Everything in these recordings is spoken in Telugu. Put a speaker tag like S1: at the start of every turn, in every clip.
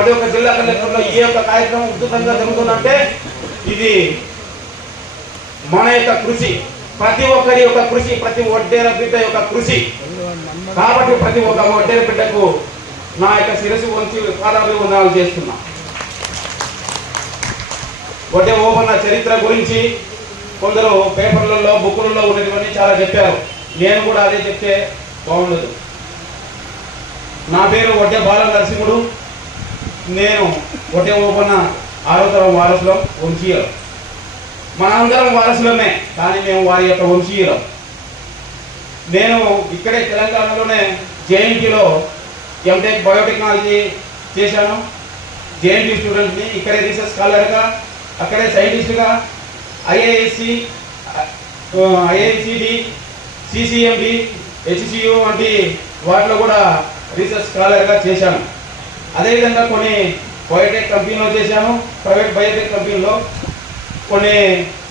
S1: ప్రతి ఒక్క జిల్లా కలెక్టర్లో ఈ యొక్క కార్యక్రమం ఉధృతంగా జరుగుతుందంటే ఇది మన యొక్క కృషి. ప్రతి ఒక్కరి యొక్క కృషి ప్రతి ఒడ్డేర బిడ్డ యొక్క కృషి. కాబట్టి ప్రతి ఒక్క ఒడ్డేర బిడ్డకు నా యొక్క శిరస్సు వంచి పాదాభివందనాలు చేస్తున్నా. వడ్డే ఓపెన్న చరిత్ర గురించి కొందరు పేపర్లలో బుక్కులలో ఉన్నటువంటి చాలా చెప్పారు. నేను కూడా అదే చెప్తే బాగుండదు. నా పేరు వడ్డే బాల నరసింహుడు నేను ఒకటే ఓపన్న ఆరో తరం వారసులం వంశీయులం. మనందరం వారసులమే కానీ మేము వారి యొక్క వంశీయులం. నేను ఇక్కడే తెలంగాణలోనే జేఎన్టీలో ఎంటెక్ బయోటెక్నాలజీ చేశాను. జేఎన్టీ స్టూడెంట్ని ఇక్కడే రీసెర్చ్ స్కాలర్గా అక్కడే సైంటిస్ట్గా ఐఏఎస్సి ఐఐసిడి సిసిఎండి హెచ్సియు వంటి వాటిలో కూడా రీసెర్చ్ స్కాలర్గా చేశాను. అదేవిధంగా కొన్ని బయోటెక్ కంపెనీలో చేశాము ప్రైవేట్ బయోటెక్ కంపెనీలో కొన్ని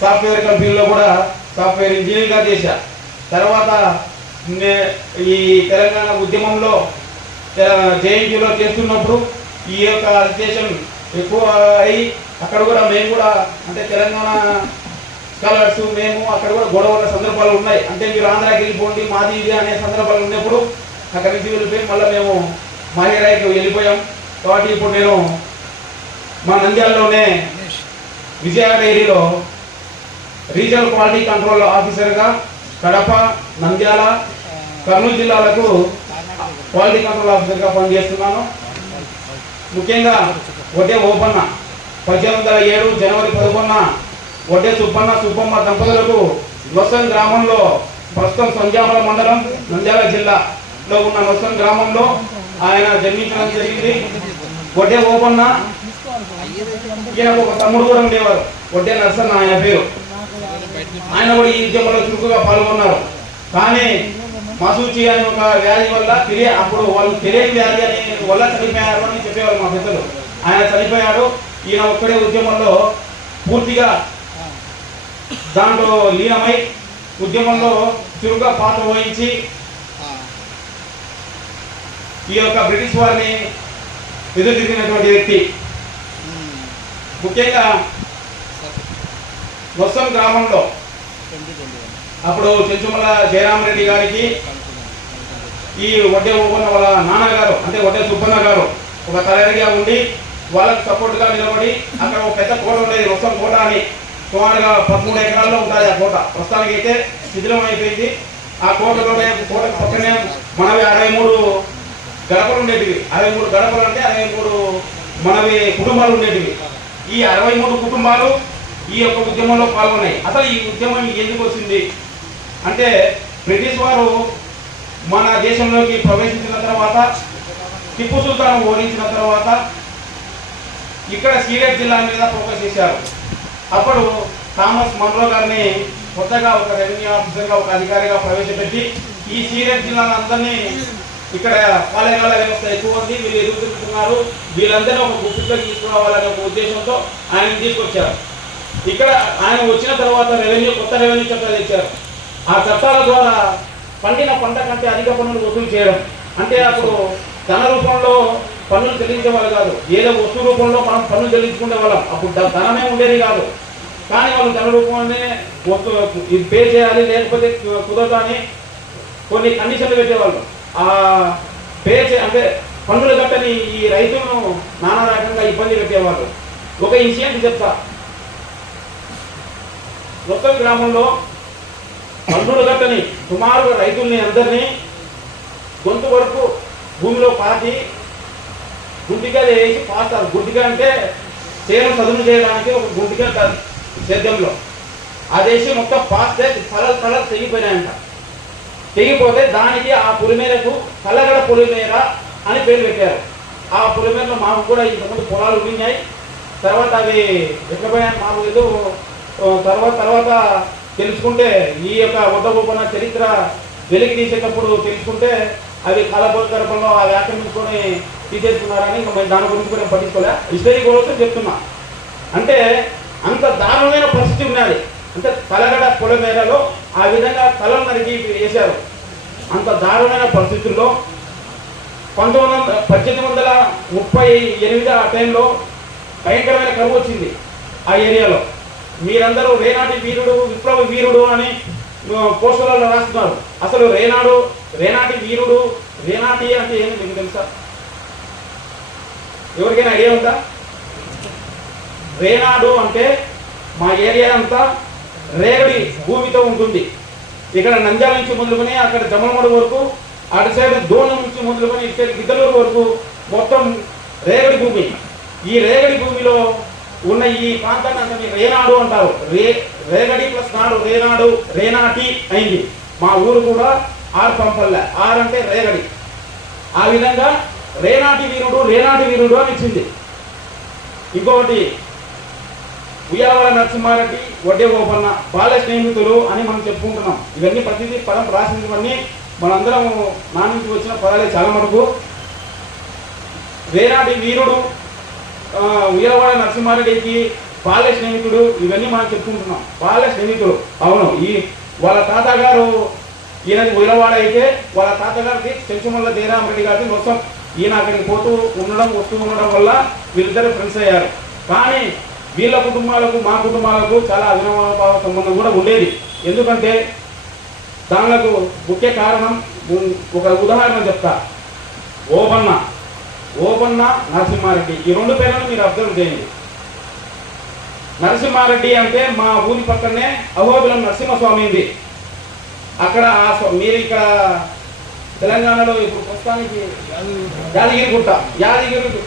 S1: సాఫ్ట్వేర్ కంపెనీలో కూడా సాఫ్ట్వేర్ ఇంజనీర్గా చేశా. తర్వాత ఈ తెలంగాణ ఉద్యమంలో జేఎన్టీలో చేస్తున్నప్పుడు ఈ యొక్క అజిటేషన్ ఎక్కువ అయి అక్కడ కూడా మేము కూడా అంటే తెలంగాణ స్కాలర్స్ మేము అక్కడ కూడా గొడవల సందర్భాలు ఉన్నాయి. అంటే మీరు ఆంధ్రాకి వెళ్ళిపోండి మాది ఇది అనే సందర్భాలు ఉన్నప్పుడు అక్కడి నుంచి వెళ్ళిపోయి మళ్ళీ మేము మహిరాయికి వెళ్ళిపోయాం. కాబట్టి ఇప్పుడు నేను మా నంద్యాలలోనే విజయ డైరీలో రీజనల్ క్వాలిటీ కంట్రోల్ ఆఫీసర్గా కడప నంద్యాల కర్నూలు జిల్లాలకు క్వాలిటీ కంట్రోల్ ఆఫీసర్గా పనిచేస్తున్నాను. ముఖ్యంగా వడ్డే ఓపన్న పద్దెనిమిది వందల ఏడు జనవరి పదకొండున వడ్డే సుబ్బన్న సుబ్బమ్మ దంపతులకు నొసన్ గ్రామంలో ప్రస్తుతం సంజామల మండలం నంద్యాల జిల్లాలో ఉన్న నొసన్ గ్రామంలో ఆయన జన్మించడం జరిగింది. వడ్డే ఓపన్న ఈయనకు ఒక తమ్ముడు కూడా ఉండేవారు. వడ్డే నర్సన్న ఆయన పేరు. ఆయన కూడా ఈ ఉద్యమంలో చురుకుగా పాల్గొన్నారు. కానీ మసూచి అనే ఒక వ్యాధి వల్ల తెలియ అప్పుడు వాళ్ళు తెలియని వ్యాధి అని వల్ల చనిపోయారు అని చెప్పేవారు మా పెద్దలు. ఆయన చనిపోయాడు. ఈయన ఒక్కడే ఉద్యమంలో పూర్తిగా దాంట్లో లీనమై ఉద్యమంలో చురుగ్గా పాత్ర వహించి ఈ యొక్క బ్రిటిష్ వారిని ఎదురుదిరిగినటువంటి వ్యక్తి. ముఖ్యంగా మొత్తం గ్రామంలో అప్పుడు చెంచుమల జయరామరెడ్డి గారికి ఈ వడ్డే ఊపన్న వాళ్ళ నాన్నగారు అంటే వడ్డే సుబ్బన్న గారు ఒక తలరిగా ఉండి వాళ్ళకు సపోర్ట్గా నిలబడి అక్కడ ఒక పెద్ద కోట ఉండేది మొత్తం కోట అని. సుమారుగా పదమూడు ఎకరాల్లో ఉంటుంది ఆ కోట. ప్రస్తుతానికి అయితే శిథిలం అయిపోయింది. ఆ కోటలోనే కోట పక్కనే మనవి అరవై మూడు గడపలు ఉండేటివి. అరవై మూడు గడపలు అంటే అరవై మూడు మనవి కుటుంబాలు ఉండేటివి. ఈ అరవై మూడు కుటుంబాలు ఈ యొక్క ఉద్యమంలో పాల్గొన్నాయి. అసలు ఈ ఉద్యమం ఎందుకు వచ్చింది? అంటే బ్రిటిష్ వారు మన దేశంలోకి ప్రవేశించిన తర్వాత టిప్పు సుల్తాన్ ఓడించిన తర్వాత ఇక్కడ సీలేట్ జిల్లా మీద ఫోకస్ చేశారు. అప్పుడు థామస్ మన్రో గారిని కొత్తగా ఒక రెవెన్యూ ఆఫీసర్గా ఒక అధికారిగా ప్రవేశపెట్టి ఈ సీలేట్ జిల్లాను అందరినీ ఇక్కడ పాలెగాల వ్యవస్థ ఎక్కువ ఉంది వీళ్ళు ఎదుగుతున్నారు వీళ్ళందరినీ ఒక గుప్పిట్లో తీసుకురావాలనే ఒక ఉద్దేశంతో ఆయన తీసుకొచ్చారు. ఇక్కడ ఆయన వచ్చిన తర్వాత రెవెన్యూ కొత్త రెవెన్యూ చట్టాలు తెచ్చారు. ఆ చట్టాల ద్వారా పండిన పంట కంటే అధిక పన్నులు వసూలు చేయడం. అంటే అప్పుడు ధన రూపంలో పన్నులు చెల్లించే వాళ్ళు కాదు. ఏదో వస్తువు రూపంలో మనం పన్నులు చెల్లించుకునే వాళ్ళం. అప్పుడు ధనమే ఉండేది కాదు. కానీ వాళ్ళు ధన రూపంలోనే వస్తువు పే చేయాలి లేకపోతే కుదరదు అని కొన్ని కండిషన్లు పెట్టేవాళ్ళు. ఆ పే అంటే పన్నులు కట్టని ఈ రైతులను నానా రకంగా ఇబ్బంది పెట్టేవాళ్ళు. ఒక ఇన్సిడెంట్ చెప్తా. మొత్తం గ్రామంలో పన్నులు కట్టని సుమారుగా రైతుల్ని అందరినీ గొంతు వరకు భూమిలో పాతి గుంటిగా వేసి పాస్తారు. గుంటిగా అంటే చేను చదును చేయడానికి ఒక గుంటిగా సేద్యంలో. అదేసి మొత్తం పాస్తే తలలు తల తెగిపోయినాయంట. తెగిపోతే దానికి ఆ పులిమేరకు కల్లగడ పులిమేర అని పేరు పెట్టారు. ఆ పులిమేరలో మాకు కూడా ఇంతకుముందు పొలాలు ఉన్నాయి తర్వాత అవి ఎక్కడ మాకు ఏదో తర్వాత తర్వాత తెలుసుకుంటే ఈ యొక్క ఉద్దగోపన చరిత్ర వెలికి తీసేటప్పుడు తెలుసుకుంటే అవి కాలపోల గర్భంలో అవి ఆక్రమించుకొని తీసేసుకున్నారని ఇంకా మేము దాని గురించి కూడా పట్టించుకోలే. హిస్టరీ కోసం చెప్తున్నా. అంటే అంత దారుణమైన పరిస్థితి ఉన్నది. అంటే తలగడ పొల మేరలో ఆ విధంగా తలం నరికి వేశారు. అంత దారుణమైన పరిస్థితుల్లో పంతొమ్మిది వందల పద్దెనిమిది వందల ముప్పై ఎనిమిది ఆ టైంలో భయంకరమైన కరువు వచ్చింది ఆ ఏరియాలో. మీరందరూ రేనాటి వీరుడు విప్లవ వీరుడు అని పోస్టులలో పోస్టర్లలో రాస్తున్నారు. అసలు రేనాడు రేనాటి వీరుడు రేనాటి అంటే ఏమి మీకు తెలుసా? ఎవరికైనా ఐడియా ఉందా? రేనాడు అంటే మా ఏరియా అంతా రేగడి భూమితో ఉంటుంది. ఇక్కడ నంద్యాల నుంచి మొదలుకొని అక్కడ జమలమడు వరకు అటు సైడ్ దోణ నుంచి మొదలుకొని ఇటు సైడ్ గిద్దలూరు వరకు మొత్తం రేగడి భూమి. ఈ రేగడి భూమిలో ఉన్న ఈ ప్రాంతాన్ని అంతా మీరు రేనాడు అంటారు. రే రేగడి ప్లస్ నాడు రేనాడు రేనాటి అయింది. మా ఊరు కూడా ఆర్ పంపల్లె. ఆర్ అంటే రేగడి. ఆ విధంగా రేనాటి వీరుడు రేనాటి వీరుడు అని ఇచ్చింది. ఇంకొకటి ఉయ్యాల నరసింహారెడ్డి వడ్డే గోపన్న బాల స్నేహితులు అని మనం చెప్పుకుంటున్నాం. ఇవన్నీ ప్రతిదీ పదం రాసినవన్నీ మనందరం నా నుంచి వచ్చిన పదాలే చాలా మటుకు. వేనాటి వీరుడు ఆ, ఉయ్యాలవాడ నరసింహారెడ్డికి బాల్య స్నేహితుడు ఇవన్నీ మనం చెప్పుకుంటున్నాం. బాల్య స్నేహితుడు అవును ఈ వాళ్ళ తాతగారు ఈయనది ఉయ్యలవాడ అయితే వాళ్ళ తాతగారికి చెంచుమల్ల జయరామరెడ్డి గారికి మొత్తం ఈయన అక్కడికి పోతూ ఉండడం వస్తూ ఉండడం వల్ల వీళ్ళిద్దరు ఫ్రెండ్స్ అయ్యారు. కానీ వీళ్ళ కుటుంబాలకు మా కుటుంబాలకు చాలా అవినాభావ సంబంధం కూడా ఉండేది. ఎందుకంటే దానికి ముఖ్య కారణం ఒక ఉదాహరణ చెప్తా. ఓబన్న ఓబన్న నరసింహారెడ్డి. ఈ రెండు పేర్లను మీరు అబ్జర్వ్ చేయండి. నరసింహారెడ్డి అంటే మా ఊరి పక్కనే అహోబిలం నరసింహస్వామి ఉంది. అక్కడ ఆ మీరు ఇక్కడ తెలంగాణలో ఇప్పుడు ప్రస్తుతానికి యాదగిరిగుట్ట యాదగిరి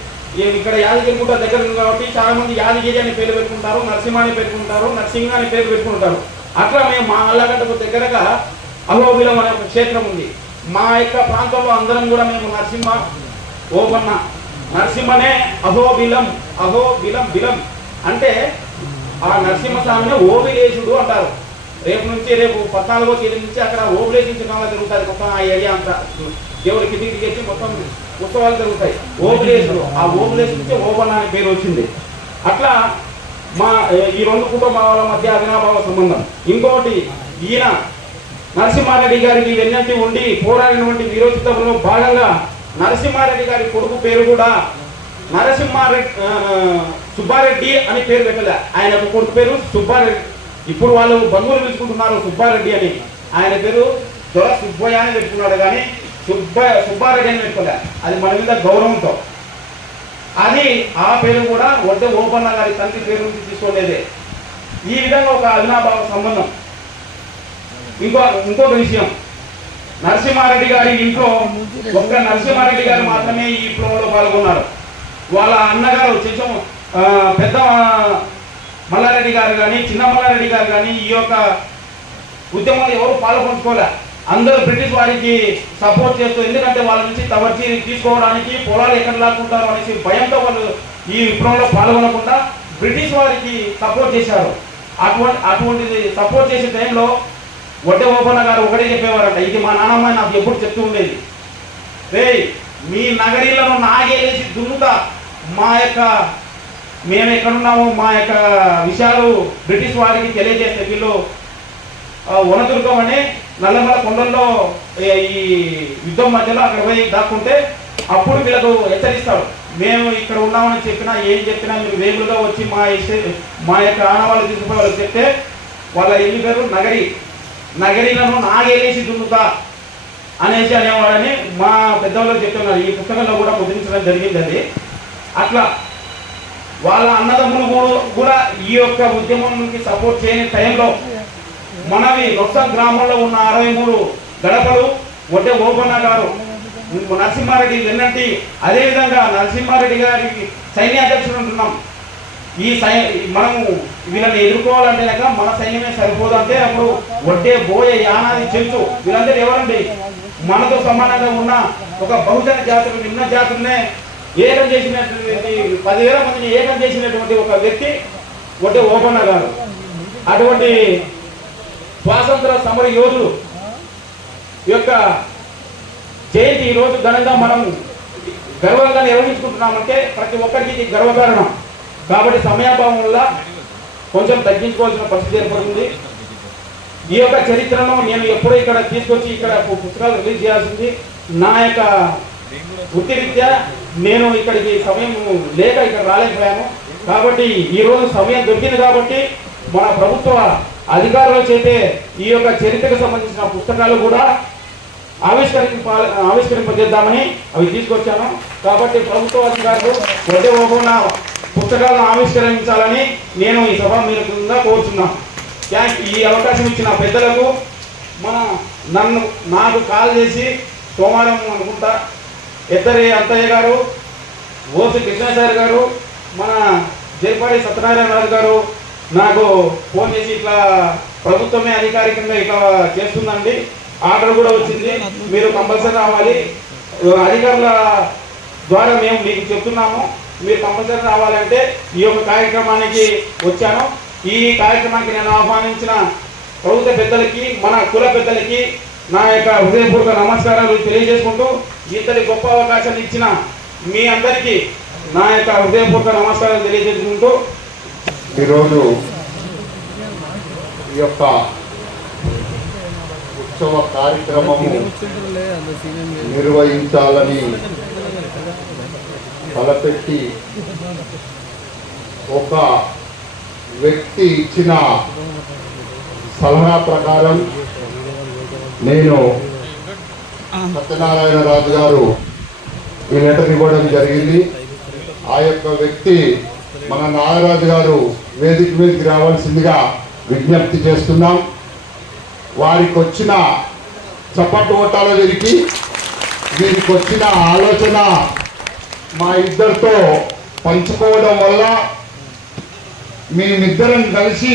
S1: ఇక్కడ యాదగిరిగుట్ట దగ్గర ఉంది కాబట్టి చాలా మంది యాదగిరి అని పేరు పెట్టుకుంటారు నరసింహ అని పెట్టుకుంటారు నరసింహ అని పేరు పెట్టుకుంటారు. అట్లా మేము మా అల్లగడ్డకు దగ్గరగా అహోబిలం అనే ఒక క్షేత్రం ఉంది. మా యొక్క ప్రాంతంలో అందరం కూడా మేము నరసింహ ఓపన్న నరసింహనే అహోబిలం అహోబిలం బిలం అంటే ఆ నరసింహస్వామిని ఓబిలేశుడు అంటారు. రేపు నుంచి రేపు పద్నాలుగో తేదీ నుంచి అక్కడ ఓబులేషన్ చిన్నగా జరుగుతుంది మొత్తం ఆ ఏరియా అంతా. దేవుడి కిందికి చేసి మొత్తం ఉత్సవాలు జరుగుతాయి. ఓబులేశుడు ఆ ఓబులేశు నుంచి ఓబన్ అనే పేరు వచ్చింది. అట్లా మా ఈ రెండు కుటుంబాల మధ్య అవినాభావ సంబంధం. ఇంకొకటి ఈయన నరసింహారెడ్డి గారికి వెన్నంటి ఉండి పోరాడినటువంటి విరోచితంలో భాగంగా నరసింహారెడ్డి గారి కొడుకు పేరు కూడా నరసింహారెడ్డి సుబ్బారెడ్డి అని పేరు పెట్టలే. ఆయన కొడుకు పేరు సుబ్బారెడ్డి. ఇప్పుడు వాళ్ళు బంధువులు పిలుచుకుంటున్నారు సుబ్బారెడ్డి అని. ఆయన పేరు దొర సుబ్బయ్య అని పెట్టుకున్నాడు కానీ సుబ్బ సుబ్బారెడ్డి అని పెట్టుకోలే. అది మన మీద గౌరవంతో. అది ఆ పేరు కూడా వద్ద ఓపన్న గారి తండ్రి పేరు నుంచి తీసుకోలేదే. ఈ విధంగా ఒక అవినాభావ సంబంధం. ఇంకో ఇంకొక విషయం. నరసింహారెడ్డి గారి ఇంట్లో ఒక్క నరసింహారెడ్డి గారు మాత్రమే ఈ విప్లవంలో పాల్గొన్నారు. వాళ్ళ అన్నగారు కొంచెం పెద్ద మల్లారెడ్డి గారు కానీ చిన్న మల్లారెడ్డి గారు కానీ ఈ యొక్క ఉద్యమంలో ఎవరు పాల్పంచుకోలే. అందరూ బ్రిటిష్ వారికి సపోర్ట్ చేస్తూ ఎందుకంటే వాళ్ళ నుంచి తవర్చి తీసుకోవడానికి పొలాలు ఎక్కడ లాక్కుంటారు అనేసి భయంతో వాళ్ళు ఈ విప్లవంలో పాల్గొనకుండా బ్రిటిష్ వారికి సపోర్ట్ చేశారు. అటువంటి అటువంటిది సపోర్ట్ చేసే టైంలో వడ్డే ఓపన్న గారు ఒకటే చెప్పేవారంట ఇది మా నాన్నమ్మ నాకు ఎప్పుడు చెప్తూ ఉండేది. రే మీ నగరీలను నాగేసి దున్నుతా. మా యొక్క మేము ఎక్కడున్నామో మా యొక్క విషయాలు బ్రిటిష్ వారికి తెలియజేస్తే వీళ్ళు వనదుర్గం అనే నల్లమల కొండల్లో ఈ యుద్ధం మధ్యలో అక్కడ పోయి దాక్కుంటే అప్పుడు వీళ్ళకు హెచ్చరిస్తారు. మేము ఇక్కడ ఉన్నామని చెప్పినా ఏం చెప్పినా మీరు వేగులుగా వచ్చి మా మా యొక్క ఆనవాళ్ళు తీసుకుపోయి వాళ్ళకి చెప్తే వాళ్ళ ఇల్లు పేరు నగరి. నగరీలను నాగేలేసి దున్నుతా అనేసి అనేవాడని మా పెద్దవాళ్ళు చెప్తున్నారు. ఈ పుస్తకంలో కూడా ముద్రించడం జరిగిందండి. అట్లా వాళ్ళ అన్నదమ్ములు కూడా- కూడా ఈ యొక్క ఉద్యమంకి సపోర్ట్ చేయని టైంలో మనవి రొత్త గ్రామంలో ఉన్న అరవై మూడు గడపలు ఒడ్డే ఓపన్న గారు నరసింహారెడ్డి వెన్నట్టి అదేవిధంగా నరసింహారెడ్డి గారికి సైన్యాధ్యక్షుడు ఉంటున్నాం. ఈ సై మనము వీళ్ళని ఎదుర్కోవాలంటే కనుక మన సైన్యమే సరిపోదు అంటే అప్పుడు వడ్డే బోయ యానాది చెంచు వీళ్ళందరూ ఎవరండి? మనతో సమానంగా ఉన్న ఒక బహుజన జాతులు నిమ్న జాతులనే ఏకం చేసినటువంటి పదివేల మందిని ఏకం చేసినటువంటి ఒక వ్యక్తి ఒకటి ఓపన్న గారు. అటువంటి స్వాతంత్ర సమర యోధులు యొక్క జయంతి ఈ రోజు ఘనంగా మనం గర్వంగా నిర్వహించుకుంటున్నామంటే ప్రతి ఒక్కరికి ఇది గర్వకారణం. కాబట్టి సమయాభావం వల్ల కొంచెం తగ్గించుకోవాల్సిన పరిస్థితి ఏర్పడుతుంది. ఈ యొక్క చరిత్రను నేను ఎప్పుడూ ఇక్కడ తీసుకొచ్చి ఇక్కడ పుస్తకాలు రిలీజ్ చేయాల్సింది. నా యొక్క వృత్తిరీత్యా నేను ఇక్కడికి సమయం లేక ఇక్కడ రాలేకపోయాను. కాబట్టి ఈరోజు సమయం దొరికింది కాబట్టి మన ప్రభుత్వ అధికారుల చేతే ఈ యొక్క చరిత్రకు సంబంధించిన పుస్తకాలు కూడా ఆవిష్కరింప ఆవిష్కరింపజేద్దామని అవి తీసుకొచ్చాను. కాబట్టి ప్రభుత్వ అధికారులు వడ్డీ ఓపెన్న పుస్తకాలను ఆవిష్కరించాలని నేను ఈ సభ మీరుగా కోరుచున్నాను. థ్యాంక్ ఈ అవకాశం ఇచ్చిన పెద్దలకు మన నన్ను నాకు కాల్ చేసి సోమవారం అనుకుంటా ఇద్దరి అంతయ్య గారు ఓసి కృష్ణాచారి గారు మన జైపాడి సత్యనారాయణరాజు గారు నాకు ఫోన్ చేసి ఇట్లా ప్రభుత్వమే అధికారికంగా ఇట్లా చేస్తుందండి. ఆర్డర్ కూడా వచ్చింది. మీరు కంపల్సరీ రావాలి. అధికారుల ద్వారా మేము మీకు చెప్తున్నాము. మీరు కంపల్సరీ రావాలంటే ఈ యొక్క కార్యక్రమానికి వచ్చాను. ఈ కార్యక్రమానికి నేను ఆహ్వానించిన ప్రభుత్వ పెద్దలకి మన కుల పెద్దలకి నా యొక్క హృదయపూర్వక నమస్కారాలు తెలియజేసుకుంటూ ఇంతటి గొప్ప అవకాశాన్ని ఇచ్చిన మీ అందరికీ నా యొక్క హృదయపూర్వక నమస్కారాలు తెలియజేసుకుంటూ
S2: ఈరోజు ఈ యొక్క ఉత్సవ కార్యక్రమము నిర్వహించాలని తలపెట్టి ఒక వ్యక్తి ఇచ్చిన సలహా ప్రకారం నేను సత్యనారాయణ రాజు గారు ఈ లెటర్ ఇవ్వడం జరిగింది. ఆ యొక్క వ్యక్తి మన నాగరాజు గారు వేదిక మీదకి రావాల్సిందిగా విజ్ఞప్తి చేస్తున్నాం. వారికి వచ్చిన చప్పట్టు ఓటాల వీరికి వీరికి వచ్చిన ఆలోచన మా ఇద్దరితో పంచుకోవడం వల్ల మేమిద్దరం కలిసి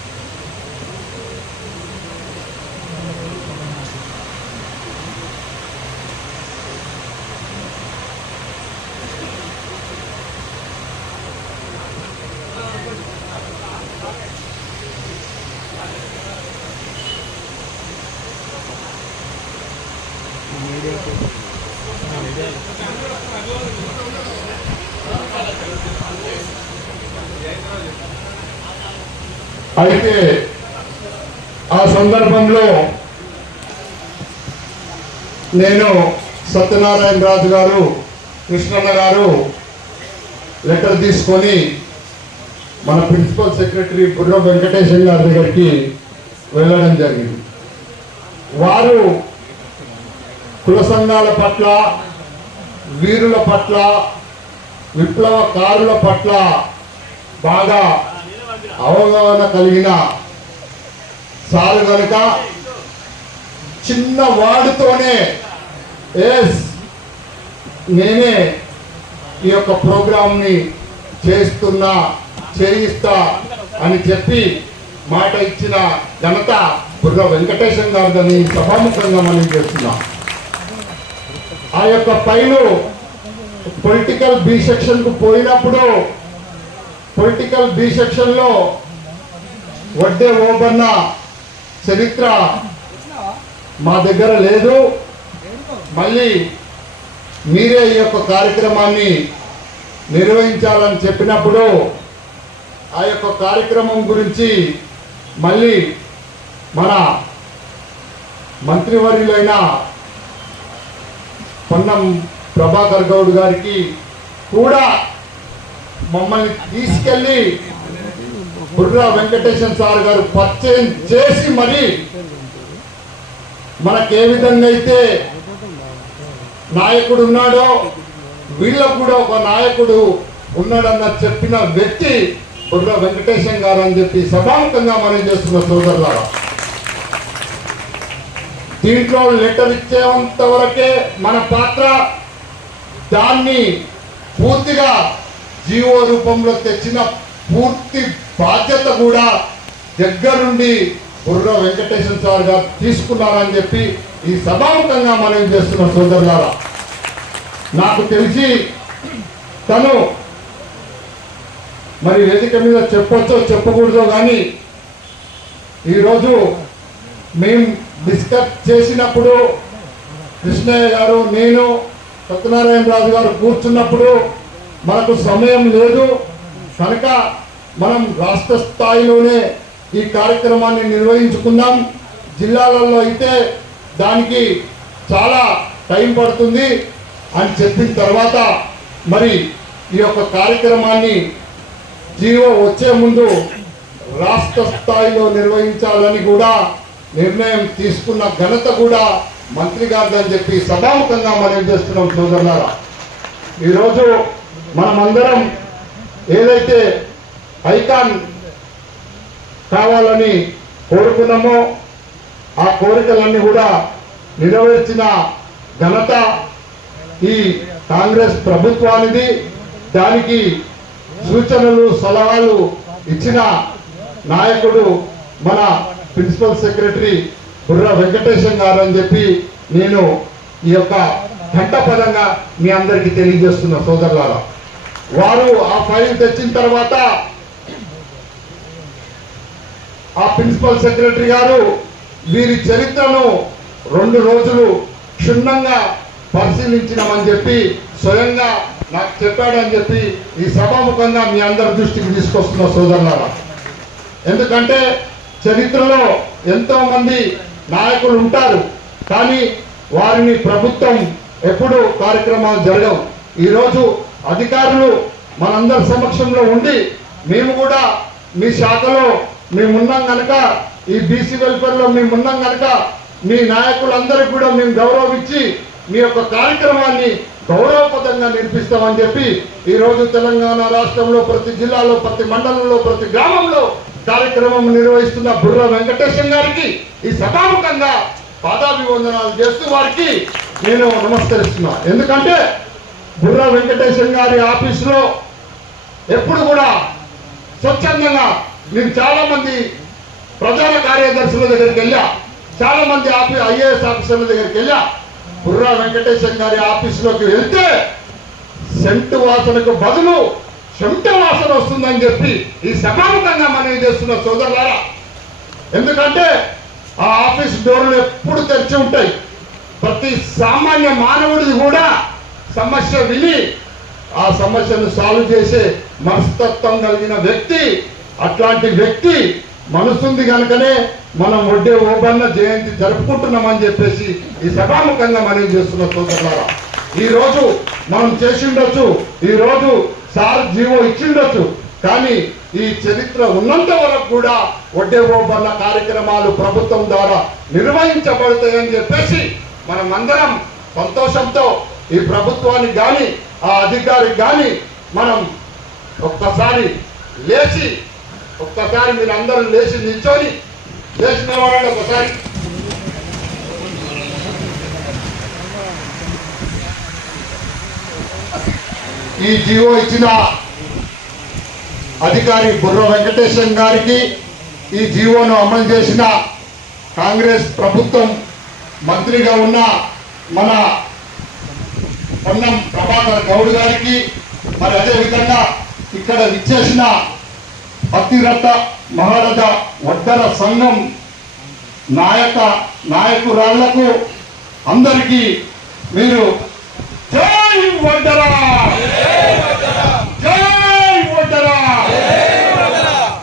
S2: అయితే ఆ సందర్భంలో నేను సత్యనారాయణ రాజు గారు కృష్ణన్న గారు లెటర్ తీసుకొని మన ప్రిన్సిపల్ సెక్రటరీ బుర్ర వెంకటేశం గారి దగ్గరికి వెళ్ళడం జరిగింది. వారు కుల సంఘాల పట్ల వీరుల పట్ల విప్లవకారుల పట్ల బాగా అవగాహన కలిగిన సారు కనుక చిన్న వాడుతోనే ఎస్ నేనే ఈ యొక్క ప్రోగ్రాంని చేస్తున్నా చేయిస్తా అని చెప్పి మాట ఇచ్చిన ఘనత బుర్ర వెంకటేశం గారిదని సభాముఖంగా మనం చేస్తున్నాం. ఆ యొక్క పైలు పొలిటికల్ బి సెక్షన్కు పోయినప్పుడు పొలిటికల్ బి సెక్షన్లో వడ్డే ఓబన్న చరిత్ర మా దగ్గర లేదు. మళ్ళీ మీరే ఈ యొక్క కార్యక్రమాన్ని నిర్వహించాలని చెప్పినప్పుడు ఆ యొక్క కార్యక్రమం గురించి మళ్ళీ మన మంత్రివర్యులైన పొన్నం ప్రభాకర్ గౌడ్ గారికి కూడా మమ్మల్ని తీసుకెళ్ళి బుర్రా వెంకటేశ్వర సార్ గారు పరిచయం చేసి మరి మనకు ఏ విధంగా అయితే నాయకుడు ఉన్నాడో వీళ్ళకు కూడా ఒక నాయకుడు ఉన్నాడన్న చెప్పిన వ్యక్తి బుర్రా వెంకటేశం గారు అని చెప్పి సభాముఖంగా మనం చేస్తున్న సోదరులారా. దీంట్లో లెటర్ ఇచ్చేంత వరకే మన పాత్ర దాన్ని పూర్తిగా జీవో రూపంలో తెచ్చిన పూర్తి బాధ్యత కూడా దగ్గరుండి బుర్ర వెంకటేశ్వర సార్ గారు తీసుకున్నారని చెప్పి ఈ సభాముఖంగా మనం చేస్తున్న సోదరులారా. నాకు తెలిసి తను మరి వేదిక మీద చెప్పొచ్చో చెప్పకూడదో కానీ ఈరోజు మేము డిస్కస్ చేసినప్పుడు కృష్ణయ్య గారు నేను సత్యనారాయణ రాజు గారు కూర్చున్నప్పుడు మనకు సమయం లేదు. కనుక మనం రాష్ట్ర స్థాయిలోనే ఈ కార్యక్రమాన్ని నిర్వహించుకుందాం. జిల్లాలలో అయితే దానికి చాలా టైం పడుతుంది అని చెప్పిన తర్వాత మరి ఈ యొక్క కార్యక్రమాన్ని జీవో వచ్చే ముందు రాష్ట్ర స్థాయిలో నిర్వహించాలని కూడా నిర్ణయం తీసుకున్న ఘనత కూడా మంత్రి గారిది చెప్పి సభాముఖంగా మనం చేస్తున్నాం సోదరులారా? ఈరోజు మనమందరం ఏదైతే ఐకాన్ కావాలని కోరుకున్నామో ఆ కోరికలన్నీ కూడా నెరవేర్చిన ఘనత ఈ కాంగ్రెస్ ప్రభుత్వానిది. దానికి సూచనలు సలహాలు ఇచ్చిన నాయకుడు మన ప్రిన్సిపల్ సెక్రటరీ బుర్ర వెంకటేశం గారు అని చెప్పి నేను ఈ యొక్క ఘంటపదంగా మీ అందరికీ తెలియజేస్తున్న సోదరులారా. వారు ఆ ఫైల్ తెచ్చిన తర్వాత ఆ ప్రిన్సిపల్ సెక్రటరీ గారు వీరి చరిత్రను రెండు రోజులు క్షుణ్ణంగా పరిశీలించినామని చెప్పి స్వయంగా నాకు చెప్పాడని చెప్పి ఈ సభాముఖంగా మీ అందరి దృష్టికి తీసుకొస్తున్న సోదరులారా. ఎందుకంటే చరిత్రలో ఎంతో మంది నాయకులు ఉంటారు కానీ వారిని ప్రభుత్వం ఎప్పుడు కార్యక్రమాలు జరగవు. ఈరోజు అధికారులు మనందరి సమక్షంలో ఉండి మేము కూడా మీ శాఖలో మేమున్నాం కనుక ఈ బీసీ వెల్ఫేర్లో మేమున్నాం కనుక మీ నాయకులందరికీ కూడా మేము గౌరవం ఇచ్చి మీ యొక్క కార్యక్రమాన్ని గౌరవపదంగా నిర్పిస్తామని చెప్పి ఈరోజు తెలంగాణ రాష్ట్రంలో ప్రతి జిల్లాలో ప్రతి మండలంలో ప్రతి గ్రామంలో కార్యక్రమం నిర్వహిస్తున్న బుర్ర వెంకటేశం గారికి ఈ సభాముఖంగా పాదాభివందనాలు చేస్తూ వారికి నేను నమస్కరిస్తున్నా. ఎందుకంటే బుర్ర వెంకటేశం గారి ఆఫీసులో ఎప్పుడు కూడా స్వచ్ఛందంగా నేను చాలా మంది ప్రధాన కార్యదర్శుల దగ్గరికి వెళ్ళా. చాలా మంది ఆఫీ ఐఏఎస్ ఆఫీసర్ల దగ్గరికి వెళ్ళా. బుర్రా వెంకటేశం గారి ఆఫీసులోకి వెళ్తే సెంటు వాసనకు బదులు చెమట వాసన వస్తుందని చెప్పి ఈ సభాముఖంగా మనం చేస్తున్న సోదరులారా ఎందుకంటే ఆ ఆఫీస్ డోర్లు ఎప్పుడు తెరిచి ఉంటాయి. ప్రతి సామాన్య మానవుడిది కూడా సమస్య విని ఆ సమస్యను సాల్వ్ చేసే మనస్తత్వం కలిగిన వ్యక్తి అట్లాంటి వ్యక్తి మనసుంది కనుకనే మనం వడ్డే ఓబన్న జయంతి జరుపుకుంటున్నామని చెప్పేసి ఈ సభాముఖంగా మనం చేస్తున్న సోదరులారా ఈ రోజు మనం చేసిండొచ్చు ఈ రోజు సార్ జీవో ఇచ్చిండొచ్చు కానీ ఈ చరిత్ర ఉన్నంత వరకు కూడా వడ్డే ఓబన్న కార్యక్రమాలు ప్రభుత్వం ద్వారా నిర్వహించబడతాయని చెప్పేసి మనం అందరం సంతోషంతో ఈ ప్రభుత్వానికి కానీ ఆ అధికారికి కానీ మనం ఒక్కసారి లేచి ఒక్కసారి మీరు అందరూ లేచి నిల్చొని లేచి నిలబడండి ఒకసారి ఈ జీవో ఇచ్చిన అధికారి బుర్ర వెంకటేశం గారికి ఈ జీవోను అమలు చేసిన కాంగ్రెస్ ప్రభుత్వం మంత్రిగా ఉన్న మన పొన్నం ప్రభాకర్ గౌడ్ గారికి మరి అదే విధంగా ఇక్కడ విచ్చేసిన అతిరథ మహారథ వడ్డర సంఘం నాయక నాయకురాళ్ళకు అందరికీ మీరు జై వడ్డరా!